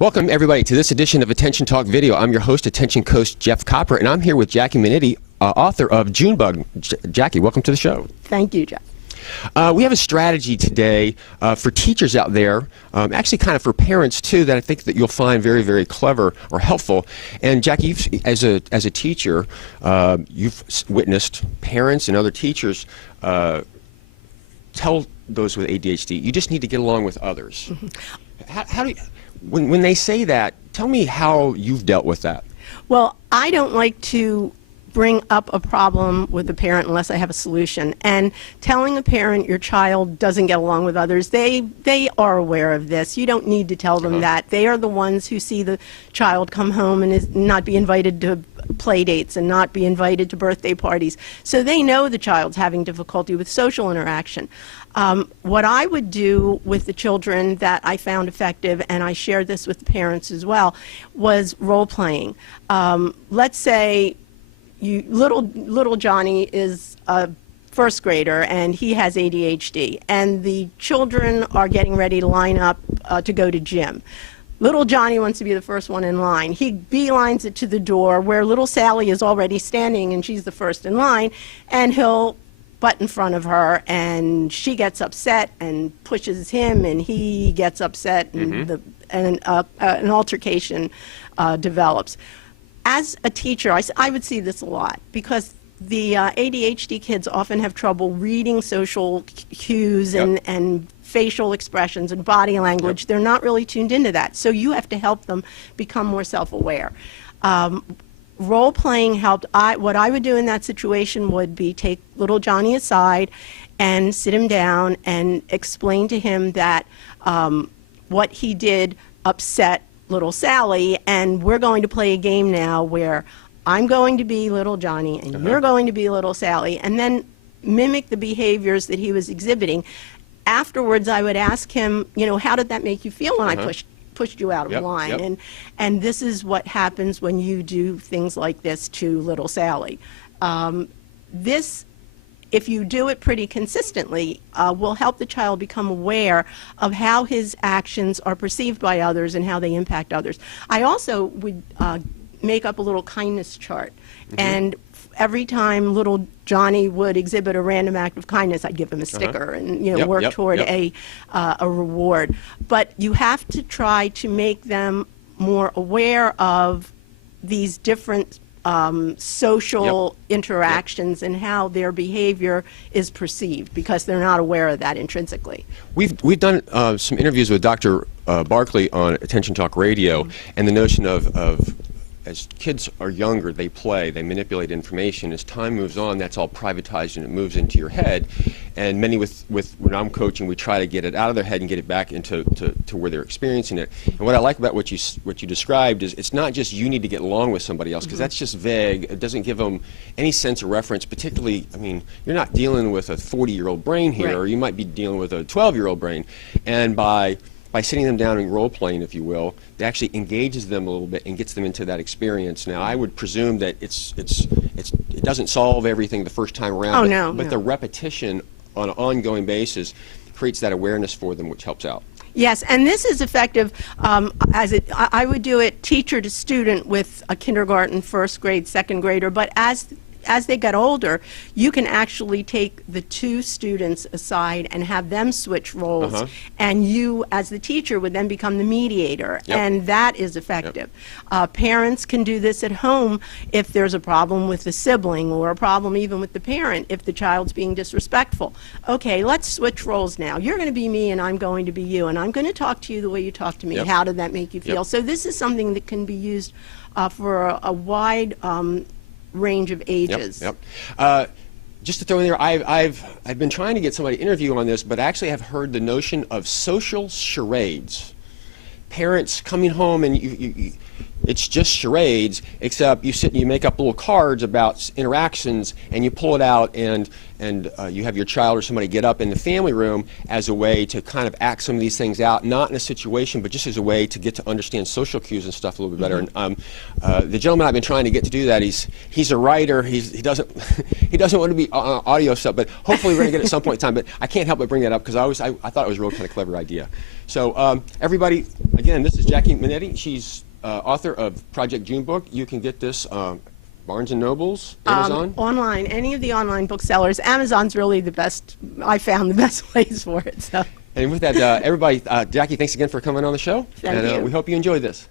Welcome, everybody, to this edition of Attention Talk Video. I'm your host, Attention Coach Jeff Copper, and I'm here with Jackie Minetti, author of Junebug. Jackie, welcome to the show. Thank you, Jeff. We have a strategy today for teachers out there, actually kind of for parents too, that I think that you'll find very, very clever or helpful. And Jackie, as a teacher, you've witnessed parents and other teachers tell those with ADHD, you just need to get along with others. Mm-hmm. How do you, when they say that, tell me how you've dealt with that. Well, I don't like to bring up a problem with a parent unless I have a solution. And telling a parent your child doesn't get along with others, they are aware of this. You don't need to tell them that. They are the ones who see the child come home and not be invited to play dates and not be invited to birthday parties. So they know the child's having difficulty with social interaction. What I would do with the children that I found effective, and I shared this with the parents as well, was role playing. Let's say little Johnny is a first grader and he has ADHD, and the children are getting ready to line up to go to gym. Little Johnny wants to be the first one in line. He beelines it to the door where little Sally is already standing and she's the first in line, and he'll butt in front of her, and she gets upset and pushes him, and he gets upset, and an altercation develops. As a teacher, I would see this a lot, because the ADHD kids often have trouble reading social cues and facial expressions and body language. They're not really tuned into that. So you have to help them become more self-aware. Role-playing helped. What I would do in that situation would be take little Johnny aside and sit him down and explain to him that what he did upset little Sally, and we're going to play a game now where I'm going to be little Johnny and you're going to be little Sally, and then mimic the behaviors that he was exhibiting. Afterwards, I would ask him, how did that make you feel when I pushed you out of line? And this is what happens when you do things like this to little Sally. If you do it pretty consistently, will help the child become aware of how his actions are perceived by others and how they impact others. I also would make up a little kindness chart, and every time little Johnny would exhibit a random act of kindness, I'd give him a sticker and work toward a reward. But you have to try to make them more aware of these different social interactions and how their behavior is perceived, because they're not aware of that intrinsically. We've done some interviews with Dr. Barkley on Attention Talk Radio, and the notion of as kids are younger, they play, they manipulate information. As time moves on, that's all privatized and it moves into your head. And many with when I'm coaching, we try to get it out of their head and get it back into to where they're experiencing it. And what I like about what you described is it's not just you need to get along with somebody else, because that's just vague. It doesn't give them any sense of reference. Particularly, I mean, you're not dealing with a 40-year-old brain here, or you might be dealing with a 12-year-old brain. And by sitting them down and role-playing, if you will, it actually engages them a little bit and gets them into that experience. Now, I would presume that it doesn't solve everything the first time around, but the repetition on an ongoing basis creates that awareness for them, which helps out. Yes, and this is effective. I would do it teacher to student with a kindergarten, first grade, second grader, but as they get older, you can actually take the two students aside and have them switch roles, and you, as the teacher, would then become the mediator, and that is effective. Parents can do this at home if there's a problem with the sibling, or a problem even with the parent if the child's being disrespectful. Okay, let's switch roles now. You're going to be me and I'm going to be you, and I'm going to talk to you the way you talk to me. How did that make you feel? So this is something that can be used for a wide range of ages. Just to throw in there, I've been trying to get somebody to interview on this, but actually I've heard the notion of social charades. Parents coming home and It's just charades, except you sit and you make up little cards about interactions, and you pull it out, and you have your child or somebody get up in the family room as a way to kind of act some of these things out, not in a situation, but just as a way to get to understand social cues and stuff a little bit better. And the gentleman I've been trying to get to do that, he's a writer. He doesn't he doesn't want to be audio stuff, but hopefully we're going to get it at some point in time. But I can't help but bring that up because I thought it was a real kind of clever idea. So everybody, again, this is Jackie Minetti. She's author of Project June Book. You can get this Barnes & Noble's, Amazon? Online, any of the online booksellers. Amazon's really the best, I found the best place for it. So. And with that, everybody, Jackie, thanks again for coming on the show. Thank you. We hope you enjoyed this.